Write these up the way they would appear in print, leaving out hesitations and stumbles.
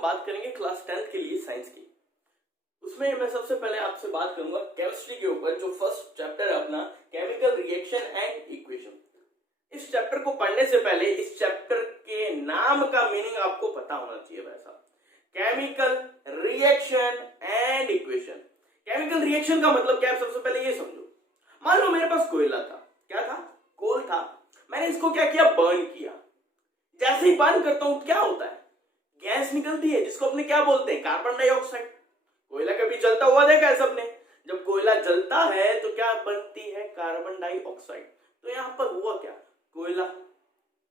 हम बात करेंगे क्लास 10th के लिए साइंस की। उसमें मैं सबसे पहले आपसे बात करूंगा केमिस्ट्री के ऊपर, जो फर्स्ट चैप्टर है अपना केमिकल रिएक्शन एंड इक्वेशन। इस चैप्टर को पढ़ने से पहले इस चैप्टर के नाम का मीनिंग आपको पता होना चाहिए भाई साहब। Chemical reaction and equation. Chemical reaction का मतलब क्या है, सबसे पहले ये समझो। मान लो मेरे पास कोयला था, क्या था, कोल था, मैंने इसको क्या किया, बर्न किया। जैसे ही बर्न करता हूं क्या होता है, गैस निकलती है जिसको अपने क्या बोलते हैं, कार्बन डाइऑक्साइड। कोयला कभी जलता हुआ देखा है सबने? जब कोयला जलता है तो क्या बनती है, कार्बन डाइऑक्साइड। तो यहां पर हुआ क्या, कोयला,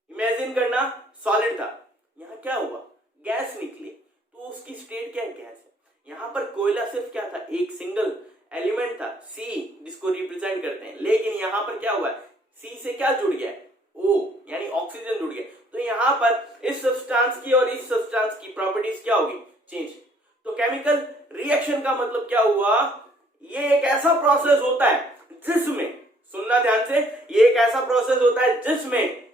इमेजिन करना सॉलिड था, यहां क्या हुआ, गैस निकली, तो उसकी स्टेट क्या है, गैस है। यहां पर कोयला सिर्फ क्या था, एक सिंगल एलिमेंट था, सी, जिसको रिप्रेजेंट करते हैं, लेकिन यहां पर क्या हुआ है, सी से क्या जुड़ गया, ओ, यानी ऑक्सीजन जुड़ गया। तो यहां पर इस सब्सटेंस की और इस सब्सटेंस की प्रॉपर्टीज क्या होगी, चेंज। तो केमिकल रिएक्शन का मतलब क्या हुआ, ये एक ऐसा प्रोसेस होता है जिसमें, सुनना ध्यान से, ये एक ऐसा प्रोसेस होता है जिसमें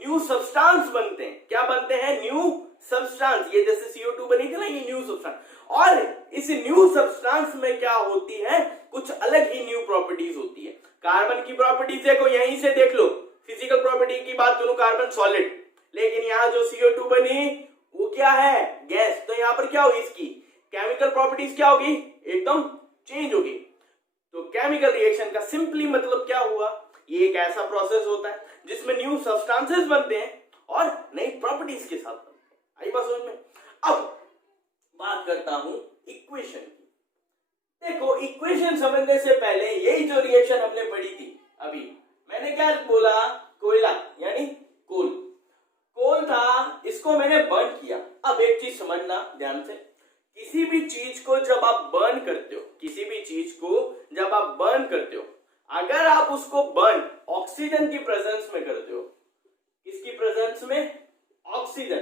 न्यू सब्सटेंस बनते हैं। क्या बनते हैं, न्यू सब्सटेंस। ये जैसे CO2 बनी थी ना, ये न्यू सब्सटेंस। और इस न्यू सब्सटेंस में क्या होती है, कुछ अलग ही न्यू प्रॉपर्टीज होती है। कार्बन की प्रॉपर्टीज देखो, यहीं से देख लो, फिजिकल प्रॉपर्टी की बात करूं, कार्बन सॉलिड, लेकिन यहां जो CO2 बनी वो क्या है, गैस। तो यहां पर क्या होगी, इसकी केमिकल प्रॉपर्टीज क्या होगी, एकदम चेंज होगी। तो केमिकल रिएक्शन का सिंपली मतलब क्या हुआ, ये एक ऐसा प्रोसेस होता है जिसमें न्यू सब्सटेंसेस बनते हैं और नई प्रॉपर्टीज के साथ बनते हैं। आई बात समझ में? अब बात करता हूं इक्वेशन की। देखो, इक्वेशन समझने से पहले यही जो रिएक्शन हमने पढ़ी थी अभी, मैंने क्या बोला, कोयला यानी कोल, कोल था, इसको मैंने बर्न किया। अब एक चीज समझना ध्यान से, किसी भी चीज को जब आप बर्न करते हो, किसी भी चीज को जब आप बर्न करते हो, अगर आप उसको बर्न ऑक्सीजन की प्रेजेंस में करते हो, किसकी प्रेजेंस में, ऑक्सीजन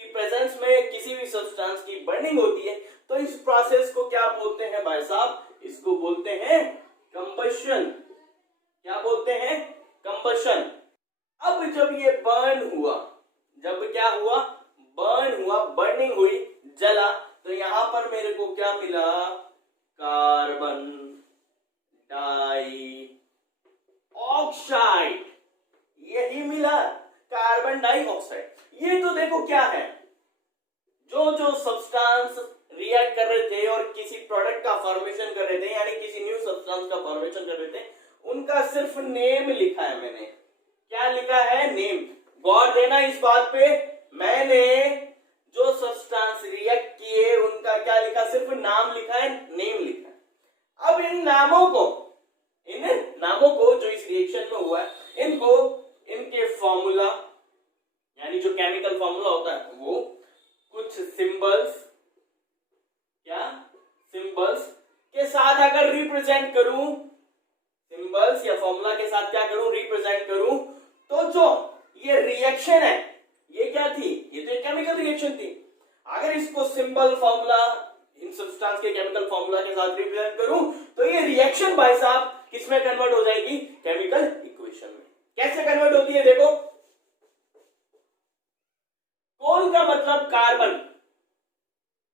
की प्रेजेंस में किसी भी सब्सटेंस की बर्निंग होती है, तो इस प्रोसेस को क्या बोलते हैं भाई साहब, इसको बोलते हैं कंबशन। क्या बोलते हैं, कंबशन। अब जब ये बर्न हुआ, जब क्या हुआ, बर्न हुआ, बर्निंग हुई, जला, तो यहां पर मेरे को क्या मिला, कार्बन डाइऑक्साइड, यही मिला, कार्बन डाइऑक्साइड। ये तो देखो क्या है, जो जो सब्सटेंस रिएक्ट कर रहे थे और किसी प्रोडक्ट का फॉर्मेशन कर रहे थे, यानी किसी न्यू सब्सटेंस का फॉर्मेशन कर रहे थे, उनका सिर्फ नेम लिखा है मैंने। क्या लिखा है, नेम। गौर देना इस बात पे, मैंने जो सब्सटेंस रिएक्ट किए उनका क्या लिखा, सिर्फ नाम लिखा है, नेम लिखा है। अब इन नामों को जो इस रिएक्शन में हुआ है, इनको इनके फॉर्मूला, यानी जो केमिकल फॉर्मूला होता है, वो कुछ सिंबल्स, क्या, सिंबल्स के साथ अगर रिप्रेजेंट करूं, सिंबल्स या फॉर्मूला के साथ क्या करूं, रिप्रेजेंट करूं, तो जो ये रिएक्शन है, ये क्या थी, ये तो एक केमिकल रिएक्शन थी। अगर इसको सिंबल, फॉर्मूला, इन सब्सटेंस के केमिकल फॉर्मूला के साथ रिप्रेजेंट करूं, तो ये रिएक्शन भाई साहब किसमें कन्वर्ट हो जाएगी, केमिकल इक्वेशन में। कैसे कन्वर्ट होती है, देखो, कोल का मतलब कार्बन,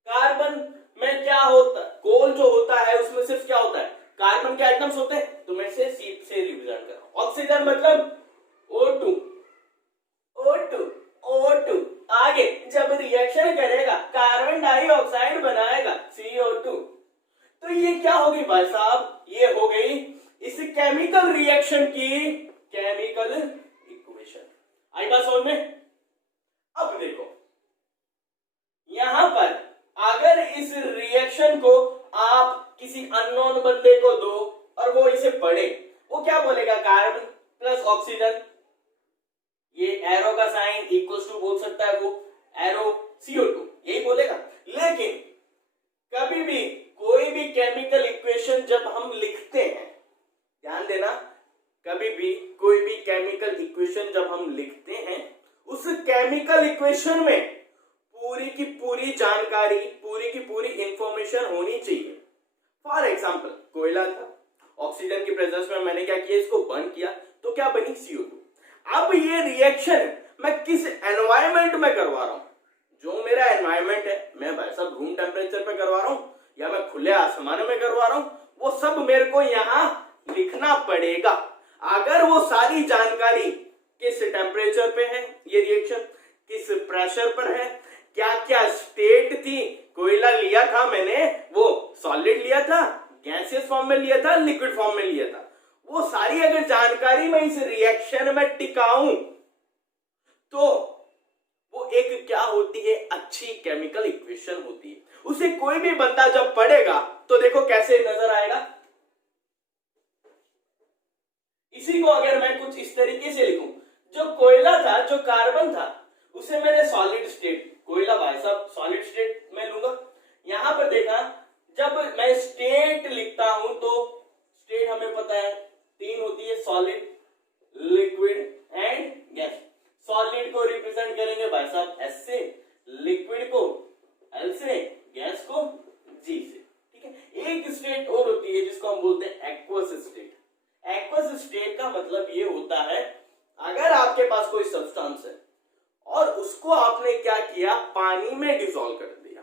कार्बन में क्या होता है, कोल जो होता है उसमें सिर्फ क्या होता है, कार्बन के आइटम्स होते हैं, तो मैं से रिप्रेजेंट कर रहा हूं। ऑक्सीजन मतलब O2, O2, आगे जब रिएक्शन करेगा कार्बन डाइऑक्साइड बनाएगा CO2। तो ये क्या होगी भाई साहब, ये हो गई इस केमिकल रिएक्शन की केमिकल इक्वेशन। आई बात समझ में? अब देखो, यहां पर अगर इस रिएक्शन को आप किसी अननोन बंदे को दो और वो इसे पढ़े, वो क्या बोलेगा, कार्बन प्लस ऑक्सीजन, ये एरो का साइन इक्वल्स टू बोल सकता है, वो एरो CO2, यही बोलेगा। लेकिन कभी भी कोई भी केमिकल इक्वेशन जब हम लिखते हैं, ध्यान देना, कभी भी कोई भी केमिकल इक्वेशन जब हम लिखते हैं, उस केमिकल इक्वेशन में पूरी की पूरी जानकारी, पूरी की पूरी इंफॉर्मेशन होनी चाहिए। फॉर एग्जाम्पल, कोयला था, ऑक्सीजन की प्रेजेंस में मैंने क्या किया, इसको बर्न किया, तो क्या बनी, CO2। अब ये रिएक्शन मैं किस एनवायरमेंट में करवा रहा हूं, जो मेरे मेरा एनवायरमेंट है, मैं भाई साहब रूम टेम्परेचर पे करवा रहा हूँ या मैं खुले आसमान में करवा रहा हूँ, वो सब मेरे को यहाँ लिखना पड़ेगा। अगर वो सारी जानकारी किस टेम्परेचर पे है ये रिएक्शन, किस प्रेशर पर है, क्या क्या स्टेट थी, कोयला लिया था मैंने, वो सॉलिड लिया था, गैसियस फॉर्म में लिया था, लिक्विड फॉर्म में लिया था, वो सारी अगर जानकारी मैं इस रिएक्शन में टिकाऊं तो वो एक क्या होती है, अच्छी केमिकल इक्वेशन होती है। उसे कोई भी बंदा जब पढ़ेगा तो देखो कैसे नजर आएगा। इसी को अगर मैं कुछ इस तरीके से लिखूं, जो कोयला था, जो कार्बन था, उसे मैंने सॉलिड स्टेट, कोयला भाई साहब सॉलिड स्टेट में लूंगा। यहां पर देखा, जब मैं स्टेट लिखता हूं तो स्टेट हमें पता है तीन होती है, solid, liquid and gas. Solid को रिप्रेजेंट करेंगे भाई साहब एस से, लिक्विड को एल से, गैस को जी से। ठीक है, एक स्टेट और होती है जिसको हम बोलते हैं एक्वस स्टेट। एक्वस स्टेट का मतलब ये होता है, अगर आपके पास कोई सब्सटेंस है और उसको आपने क्या किया, पानी में डिसॉल्व कर दिया।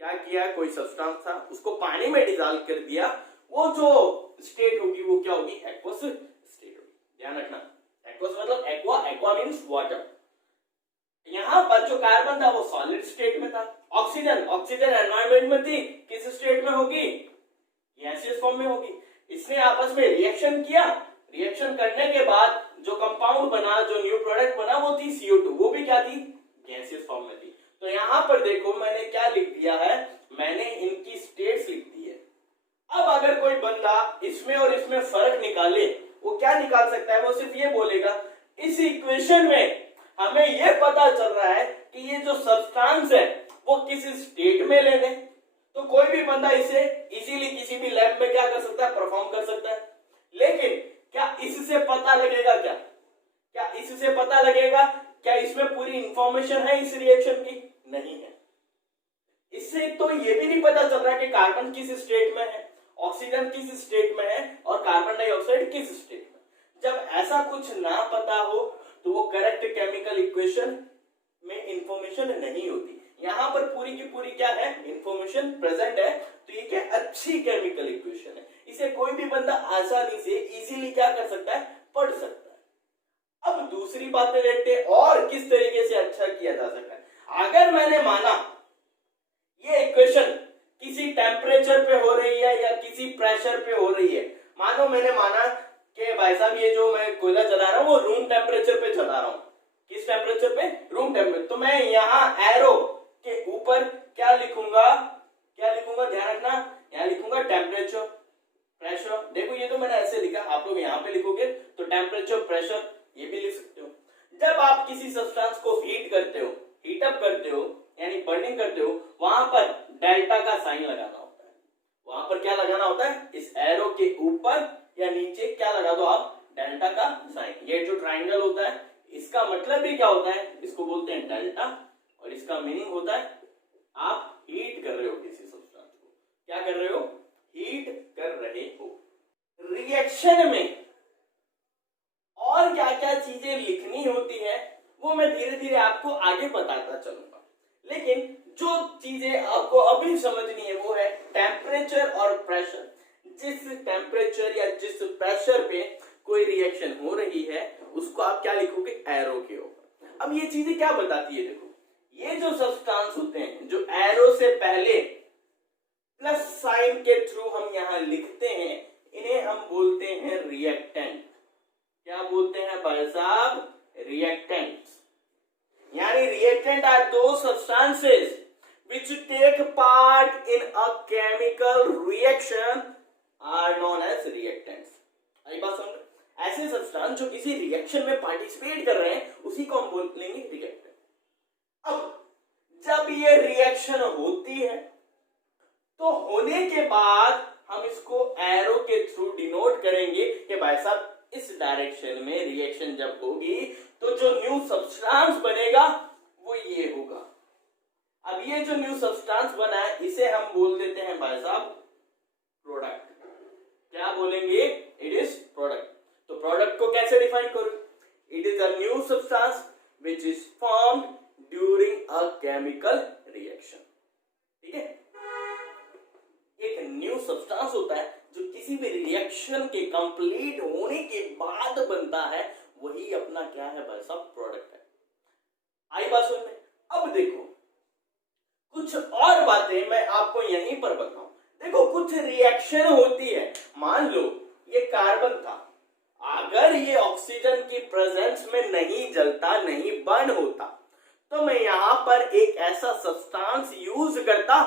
क्या किया, कोई सब्सटेंस था उसको पानी में डिसॉल्व कर दिया, वो जो स्टेट होगी वो क्या होगी, एक्वस स्टेट होगी। ध्यान रखना, एक्वस मतलब एक्वा, एक्वा मींस वाटर। यहां पर जो कार्बन था वो सॉलिड स्टेट में था। ऑक्सीजन, ऑक्सीजन एनवायरनमेंट में थी, किस स्टेट में होगी, गैसियस फॉर्म में होगी। इसने आपस में रिएक्शन किया, रिएक्शन करने के बाद जो कंपाउंड बना, जो न्यू प्रोडक्ट बना, वो थी CO2, वो भी क्या थी, गैसियस फॉर्म में थी। तो यहां पर देखो मैंने क्या लिख दिया है, मैंने इनकी स्टेट्स लिख दी है। अब अगर कोई बंदा इसमें और इसमें फर्क निकाले, वो क्या निकाल सकता है, वो सिर्फ ये बोलेगा, इस इक्वेशन में हमें ये पता चल रहा है कि ये जो सब्सटेंस है वो किस स्टेट में ले लें। तो कोई भी बंदा इसे इजीली किसी भी लैब में क्या कर सकता है, परफॉर्म कर सकता है। लेकिन क्या इससे पता लगेगा, क्या इससे पता लगेगा, क्या इसमें पूरी इंफॉर्मेशन है इस रिएक्शन की, नहीं है। इससे तो ये भी नहीं पता चल रहा कि कार्बन किस स्टेट में है, ऑक्सीजन किस स्टेट में है और कार्बन डाइऑक्साइड किस स्टेट में। जब ऐसा कुछ ना पता हो तो वो करेक्ट केमिकल इक्वेशन में इंफॉर्मेशन नहीं होती। यहां पर पूरी की पूरी क्या है, इंफॉर्मेशन प्रेजेंट है, तो ये क्या अच्छी केमिकल इक्वेशन है। इसे कोई भी बंदा आसानी से इजीली क्या कर सकता है, पढ़ सकता है। अब दूसरी बातें देखते हैं और किस तरीके से अच्छा किया जा सकता है। अगर मैंने माना ये इक्वेशन किसी टेम्परेचर पे हो रही है या किसी प्रेशर पे हो रही है, मानो मैंने माना कि भाई साहब ये जो मैं कोयला जला रहा हूं वो रूम टेम्परेचर पे जला रहा हूं, किस टेम्परेचर पे, रूम टेम्परेचर। तो मैं यहाँ एरो के ऊपर क्या लिखूंगा, ध्यान रखना, यहाँ लिखूंगा टेम्परेचर, प्रेशर। देखो ये तो मैंने ऐसे लिखा, आप लोग यहाँ पे लिखोगे तो टेम्परेचर, प्रेशर ये भी लिख सकते हो। जब आप किसी सब्सटेंस को हीट करते हो, हीट अप करते हो यानी बर्निंग करते हो, वहां पर डेल्टा का साइन लगाना होता है। वहां पर क्या लगाना होता है, इस एरो के ऊपर या नीचे क्या लगा दो आप, डेल्टा का साइन। ये जो ट्राइंगल होता है इसका मतलब भी क्या होता है, इसको बोलते हैं डेल्टा, और इसका मीनिंग होता है आप हीट कर रहे हो किसी सब्सटेंस को। क्या कर रहे हो, हीट कर रहे हो। रिएक्शन में और क्या क्या चीजें लिखनी होती है वो मैं धीरे धीरे आपको आगे बताता चलूंगा। लेकिन जो चीजें आपको अभी समझनी है वो है टेम्परेचर और प्रेशर। जिस टेम्परेचर या जिस प्रेशर पे कोई रिएक्शन हो रही है उसको आप क्या लिखोगे, एरो के ऊपर। अब ये चीजें क्या बताती है, देखो ये जो सब्सटेंस होते हैं जो एरो से पहले प्लस साइन के थ्रू हम यहां लिखते हैं, इन्हें हम बोलते हैं रिएक्टेंट। क्या बोलते हैं भाई साहब, रिएक्टेंट्स। यानी reactant are those substances which take part in a chemical reaction are known as reactants। आई बात समझ, ऐसे सब्सटेंस जो किसी रिएक्शन में पार्टिसिपेट कर रहे हैं उसी को हम बोल लेंगे रिएक्टेंट। अब जब ये रिएक्शन होती है तो होने के बाद हम इसको एरो के थ्रू डिनोट करेंगे कि भाई साहब इस डायरेक्शन में रिएक्शन जब होगी तो जो न्यू सब्सटेंस बनेगा वो ये होगा। अब ये जो न्यू सब्सटेंस बना है इसे हम बोल देते हैं भाई साहब प्रोडक्ट। क्या बोलेंगे, इट इज प्रोडक्ट। तो प्रोडक्ट को कैसे डिफाइन करूं, it is a new substance which is formed during reaction के कंप्लीट होने के बाद बनता है, वही अपना क्या है भाई साहब, प्रोडक्ट है। आई बात समझ में? अब देखो कुछ और बातें मैं आपको यहीं पर बताऊं। देखो कुछ रिएक्शन होती है, मान लो ये कार्बन था, अगर ये ऑक्सीजन की प्रेजेंस में नहीं जलता, नहीं बर्न होता, तो मैं यहां पर एक ऐसा सब्सटेंस यूज करता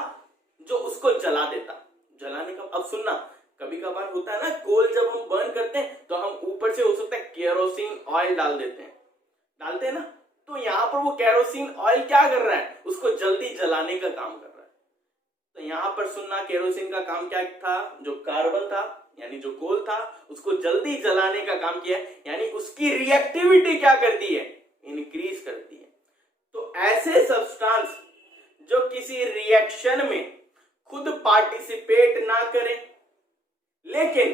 जो उसको जला देता। जलाने का अब सुनना, कभी कभार होता है ना, कोल जब हम बर्न करते हैं तो हम ऊपर से हो सकता है केरोसिन ऑयल डाल देते हैं, डालते हैं ना, तो यहां पर वो केरोसिन ऑयल क्या कर रहा है, उसको जल्दी जलाने का काम कर रहा है। तो यहां पर सुनना, केरोसिन का काम क्या था, जो कार्बन था यानी जो कोल था, उसको जल्दी जलाने का काम किया, यानी उसकी रिएक्टिविटी क्या करती है, इंक्रीज करती है। तो ऐसे सब्सटेंस जो किसी रिएक्शन में खुद पार्टिसिपेट ना करें, लेकिन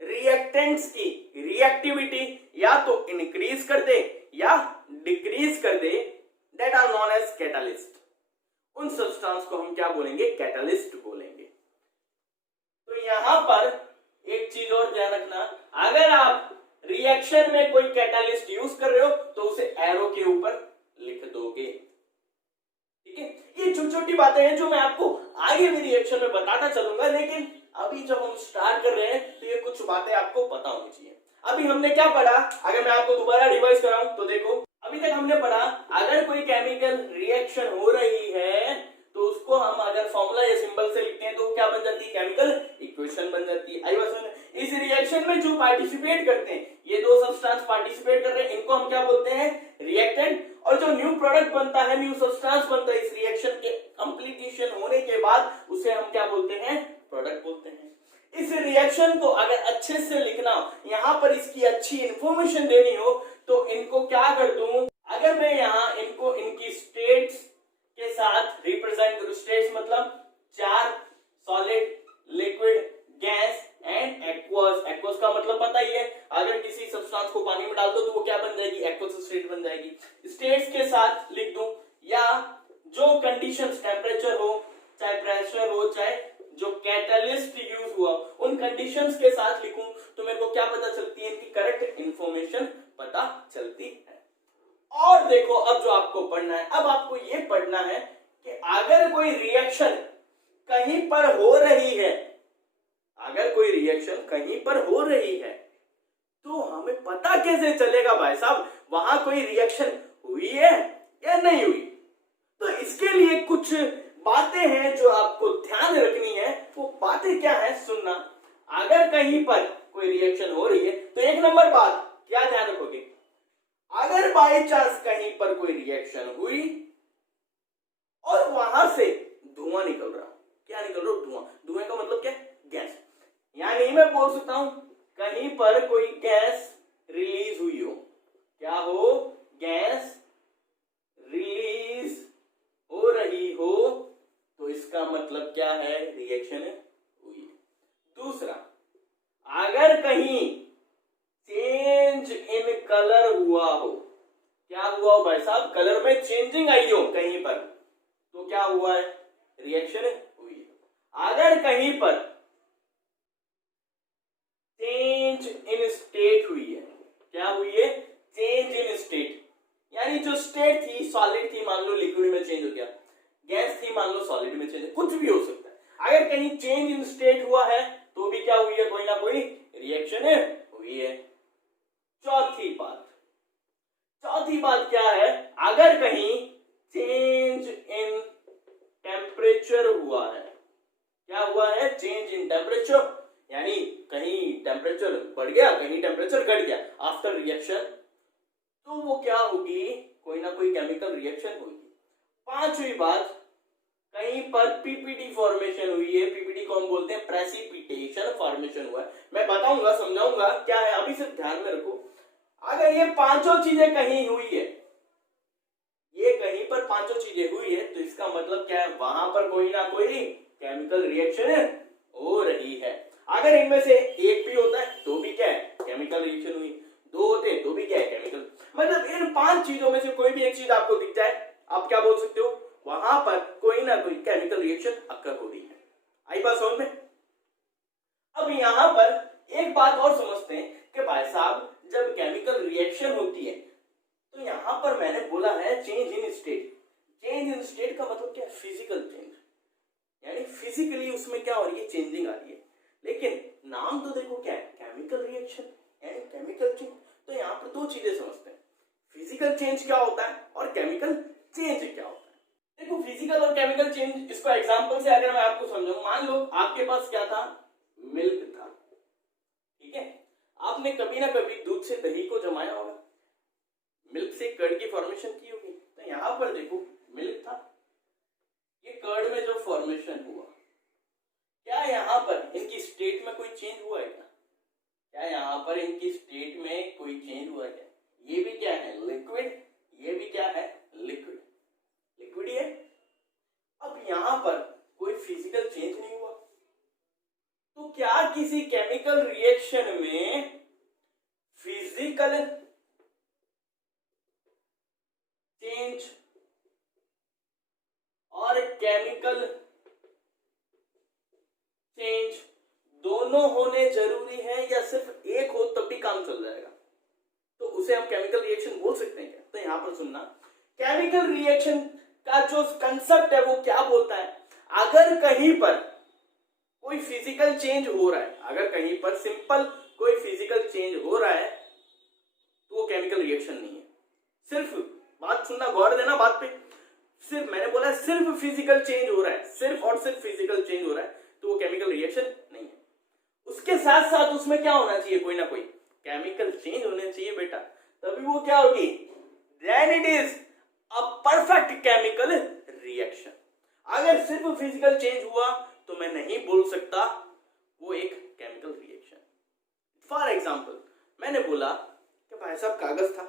रिएक्टेंट्स की रिएक्टिविटी या तो इंक्रीज कर दे या डिक्रीज कर दे, that are known as catalyst. उन सब्सटेंस को हम क्या बोलेंगे, कैटलिस्ट बोलेंगे। तो यहां पर एक चीज और ध्यान रखना, अगर आप रिएक्शन में कोई कैटलिस्ट यूज कर रहे हो तो उसे एरो के ऊपर लिख दोगे, ठीक है। ये छोटी छोटी बातें हैं जो मैं आपको आगे भी रिएक्शन में बताता चलूंगा, लेकिन अभी जब हम स्टार्ट कर रहे हैं तो ये कुछ बातें आपको पता होनी चाहिए। अभी हमने क्या पढ़ा, अगर मैं आपको दोबारा रिवाइज कराऊं तो देखो, अभी तक हमने पढ़ा अगर कोई केमिकल रिएक्शन हो रही है तो उसको हम अगर फॉर्मूला या सिंबल से लिखते हैं तो क्या बन जाती है, केमिकल इक्वेशन बन जाती है। आई बात समझ में? इस रिएक्शन में जो पार्टिसिपेट करते हैं, ये दो सब्सटेंस पार्टिसिपेट कर रहे हैं, इनको हम क्या बोलते हैं, रिएक्टेंट। और जो न्यू प्रोडक्ट बनता है, न्यू सब्सटेंस बनता है इस रिएक्शन के कंप्लीशन होने के बाद, उसे हम क्या बोलते हैं, प्रोडक्ट बोलते हैं। इस रिएक्शन को अगर अच्छे से लिखना, यहां पर इसकी अच्छी इंफॉर्मेशन देनी हो तो इनको क्या कर दूं, अगर मैं यहां इनको इनकी स्टेट्स के साथ रिप्रेजेंट करूं, स्टेट्स मतलब चार, solid, liquid, gas and aqueous. Aqueous का मतलब पता ही है, अगर किसी सब्सटेंस को पानी में डाल दो तो वो क्या बन जाएगी, एक्वस स्टेट बन जाएगी। स्टेट्स के साथ लिख दूं, या जो कंडीशंस, टेम्परेचर हो, चाहे प्रेशर हो, चाहे जो कैटलिस्ट यूज हुआ, उन कंडीशंस के साथ लिखूं तो मेरे को क्या पता चलती है, इनकी करेक्ट इंफॉर्मेशन पता चलती है। और देखो अब जो आपको पढ़ना है, अब आपको ये पढ़ना है कि अगर कोई रिएक्शन कहीं पर हो रही है, अगर कोई रिएक्शन कहीं पर हो रही है तो हमें पता कैसे चलेगा भाई साहब वहां कोई रिएक्शन हुई है या नहीं हुई। तो इसके लिए कुछ बातें हैं जो आपको ध्यान रखनी है। वो बातें क्या है, सुनना। अगर कहीं पर कोई रिएक्शन हो रही है तो एक नंबर बात क्या ध्यान रखोगे, अगर बाय चांस कहीं पर कोई रिएक्शन हुई और वहां से धुआं निकल रहा, क्या निकल रहा, धुआं। धुएं का मतलब क्या, गैस। यानी मैं बोल सकता हूं कहीं पर कोई गैस रिलीज हुई हो, क्या हो, गैस रिलीज हो रही हो, तो इसका मतलब क्या है, रिएक्शन हुई है। दूसरा, अगर कहीं चेंज इन कलर हुआ हो, क्या हुआ हो भाई साहब, कलर में चेंजिंग आई हो कहीं पर, तो क्या हुआ है, रिएक्शन हुई है। अगर कहीं पर चेंज इन स्टेट हुई है, क्या हुई है, चेंज इन स्टेट, यानी जो स्टेट थी सॉलिड थी, मान लो लिक्विड में चेंज हो गया, गैस थी मान लो सॉलिड में चेंज, कुछ भी हो सकता है। अगर कहीं चेंज इन स्टेट हुआ है तो भी क्या हुई है, कोई ना कोई रिएक्शन हुई है। चौथी बात क्या है, अगर कहीं चेंज इन टेम्परेचर हुआ है, क्या हुआ है, चेंज इन टेम्परेचर, यानी कहीं टेम्परेचर बढ़ गया, कहीं टेम्परेचर घट गया आफ्टर रिएक्शन, तो वो क्या होगी, कोई ना कोई केमिकल रिएक्शन होगी। पांचवी बात, कहीं पर पीपीटी फॉर्मेशन हुई है, पीपीटी को हम बोलते हैं प्रेसिपिटेशन फॉर्मेशन हुआ है। मैं बताऊंगा, समझाऊंगा क्या है, अभी से ध्यान में रखो। अगर ये पांचों चीजें कहीं हुई है, ये कहीं पर पांचों चीजें हुई है, तो इसका मतलब क्या है, वहां पर कोई ना कोई केमिकल रिएक्शन हो रही है। अगर इनमें से एक भी होता है तो भी क्या है, केमिकल रिएक्शन हुई, दो होते हैं तो भी क्या है, केमिकल। मतलब इन पांच चीजों में से कोई भी एक चीज आपको दिख जाए, आप क्या बोल सकते हो, वहां पर कोई ना कोई केमिकल रिएक्शन अकर हो रही है। आई बात समझ में? अब यहां पर एक बात मैंने बोला है change in state. Change in state का मतलब क्या है? फिजिकल चेंज, यानी फिजिकली उसमें क्या हो रही है? चेंजिंग आ रही है। लेकिन नाम तो देखो क्या है? केमिकल रिएक्शन यानी केमिकल चेंज। तो यहाँ पर दो चीजें समझते हैं, फिजिकल चेंज क्या होता है और केमिकल चेंज क्या होता है। देखो फिजिकल और केमिकल चेंज, इसको एग्जांपल से अगर मैं आपको समझाऊं, मान लो आपके पास क्या था? मिल्क था, ठीक है। आपने कभी ना कभी दूध से दही को जमाया होगा, मिल्क से कर्ड की फॉर्मेशन की होगी। तो यहाँ पर देखो मिल्क था, ये कर्ड में जो फॉर्मेशन हुआ, क्या यहाँ पर इनकी स्टेट में कोई चेंज हुआ है क्या? क्या यहाँ पर इनकी स्टेट में कोई चेंज हुआ है क्या? ये भी क्या है? लिक्विड, ये भी क्या है? लिक्विड, लिक्विड ही है। अब यहाँ पर कोई फिजिकल चेंज नहीं हुआ, तो क्या किसी केमिकल रिएक्शन में फिजिकल चेंज और केमिकल चेंज दोनों होने जरूरी है, या सिर्फ एक हो तब भी काम चल जाएगा? तो उसे हम केमिकल रिएक्शन बोल सकते हैं क्या? तो यहां पर सुनना, केमिकल रिएक्शन का जो कंसेप्ट है वो क्या बोलता है? अगर कहीं पर कोई फिजिकल चेंज हो रहा है, अगर कहीं पर सिंपल कोई फिजिकल चेंज हो रहा है, तो वो केमिकल रिएक्शन नहीं है। सिर्फ बात सुनना, गौर देना बात पे, सिर्फ मैंने बोला सिर्फ फिजिकल चेंज हो रहा है, सिर्फ और सिर्फ फिजिकल चेंज हो रहा है, तो वो केमिकल रिएक्शन नहीं है। उसके साथ साथ उसमें क्या होना चाहिए? कोई ना कोई केमिकल चेंज होने चाहिए बेटा, तभी वो क्या होगी? Then it is a perfect chemical reaction. अगर सिर्फ फिजिकल चेंज हुआ तो मैं नहीं बोल सकता वो एक केमिकल रिएक्शन। फॉर एग्जाम्पल मैंने बोला कि भाई साहब कागज था,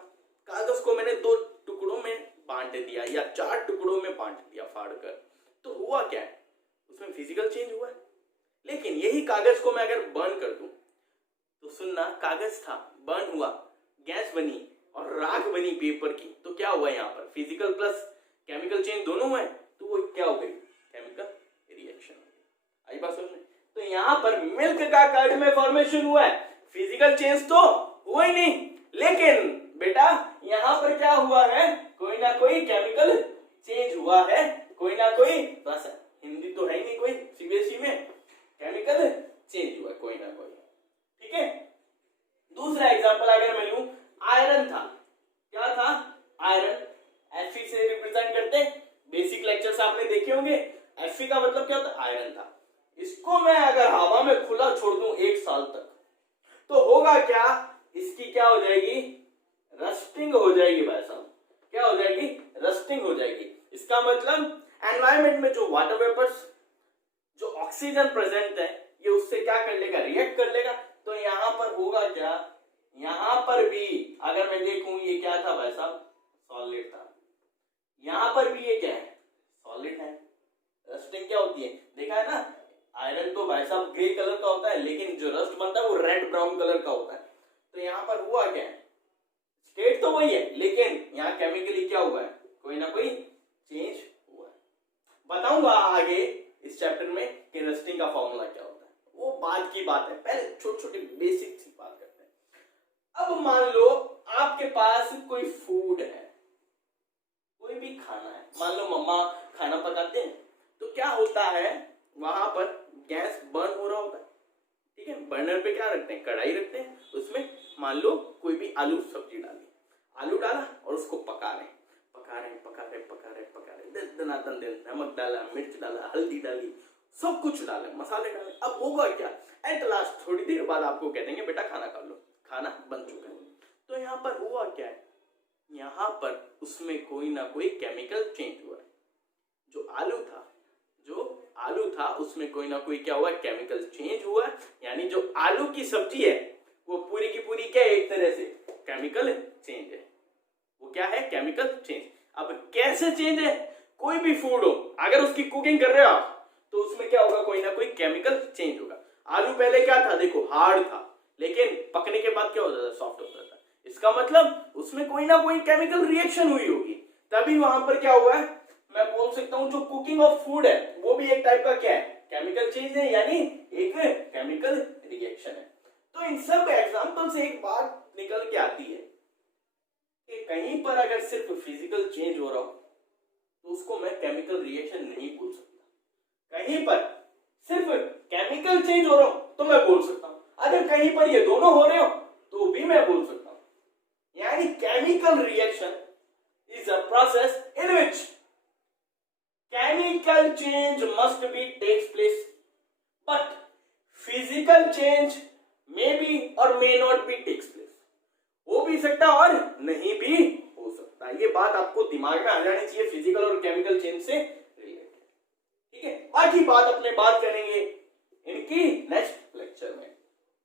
कागज को मैंने 2 टुकड़ों में बांट दिया या 4 टुकड़ों में बांट दिया फाड़कर, तो हुआ क्या है? उसमें फिजिकल चेंज हुआ है। लेकिन यही कागज को मैं अगर बर्न कर दूं, तो सुनना, कागज था, बर्न हुआ, गैस बनी और राख बनी पेपर की, तो क्या हुआ? यहाँ पर फिजिकल प्लस केमिकल चेंज दोनों हुए, तो वो क्या हो गई? Chemical reaction. आई बात समझ में? तो यहाँ पर मिल्क का कर्ड में फॉर्मेशन हुआ है, फिजिकल चेंज तो हुआ ही नहीं, लेकिन बेटा यहाँ पर क्या हुआ है? कोई ना कोई केमिकल चेंज हुआ है, कोई ना कोई, बस हिंदी तो है ही नहीं कोई सीबीएसई में, केमिकल चेंज हुआ कोई ना कोई, ठीक है। दूसरा एग्जांपल अगर मैं लूं, आयरन था, क्या था? आयरन, Fe से रिप्रेजेंट करते हैं, बेसिक लेक्चर्स आपने देखे होंगे। Fe का मतलब क्या होता है? आयरन था। इसको मैं अगर हवा में खुला छोड़ दूं 1 साल तक, तो होगा क्या? इसकी क्या हो जाएगी? रस्टिंग हो जाएगी भाई साहब। क्या हो जाएगी? रस्टिंग हो जाएगी। इसका मतलब एनवायरमेंट में जो वाटर वेपर्स, जो ऑक्सीजन प्रेजेंट है, ये उससे क्या कर लेगा? रिएक्ट कर लेगा। तो यहां पर होगा क्या? यहां पर भी अगर मैं देखूं, ये क्या था भाई साहब? सॉलिड था। यहां पर भी ये क्या है? सॉलिड है। रस्टिंग क्या होती है? देखा है ना, आयरन तो भाई साहब ग्रे कलर का होता है, लेकिन जो रस्ट बनता है वो रेड ब्राउन कलर का होता है। तो यहां पर हुआ क्या है? स्टेट तो वही है, लेकिन यहाँ केमिकली क्या हुआ है? कोई ना कोई चेंज हुआ है। बताऊंगा आगे इस चैप्टर में कि रस्टिंग का फॉर्मूला क्या होता है, वो बाद की बात है, पहले छोटे छोटे बेसिक सी बात करते हैं। अब मान लो आपके पास कोई फूड है, कोई भी खाना है, मान लो मम्मा खाना पकाते हैं, तो क्या होता है? वहां पर गैस बर्न हो रहा होता है, ठीक है। बर्नर पे क्या रखते हैं? कढ़ाई रखते हैं, उसमें मान लो कोई भी आलू सब्जी डाली, आलू डाला और उसको पका रहे दनादन दिन, नमक डाला, मिर्च डाला, हल्दी डाली, सब कुछ डाले, मसाले डाले। अब होगा क्या? एट लास्ट थोड़ी देर बाद आपको कह देंगे बेटा खाना खा लो, खाना बन चुका है। तो यहाँ पर हुआ क्या है? यहाँ पर उसमें कोई ना कोई केमिकल चेंज हुआ है। जो आलू था उसमें कोई ना कोई क्या हुआ? केमिकल चेंज हुआ, यानी जो आलू की सब्जी है वो पूरी की पूरी क्या है? एक तरह से केमिकल चेंज है। वो क्या है? Chemical change. अब कैसे चेंज है? कोई भी फूड हो, अगर उसकी कुकिंग कर रहे हो आप, तो उसमें क्या होगा? कोई ना कोई केमिकल चेंज होगा। आलू पहले क्या था? देखो हार्ड था, लेकिन पकने के बाद क्या हो जाता? सॉफ्ट हो जाता। इसका मतलब उसमें कोई ना कोई केमिकल रिएक्शन हुई होगी, तभी वहां पर क्या हुआ है? मैं बोल सकता हूं जो कुकिंग ऑफ फूड है वो भी एक टाइप का क्या है? केमिकल चेंज है, यानी एक केमिकल रिएक्शन है। तो इन सब एग्जांपल से एक बात निकल के आती है कि कहीं पर अगर सिर्फ फिजिकल चेंज हो रहा हो तो उसको मैं केमिकल रिएक्शन नहीं बोल सकता। कहीं पर सिर्फ केमिकल चेंज हो रहा हो तो मैं बोल सकता हूं, अगर कहीं पर ये दोनों हो रहे हो तो भी मैं बोल सकता हूं। यानी chemical reaction is a process in which chemical change must be takes place but physical change may be और may not be takes place. हो भी सकता और नहीं भी हो सकता। ये बात आपको दिमाग में आ जानी चाहिए फिजिकल और केमिकल चेंज से रिलेटेड। ठीक है, बाकी बात अपने बात करेंगे इनकी नेक्स्ट लेक्चर में।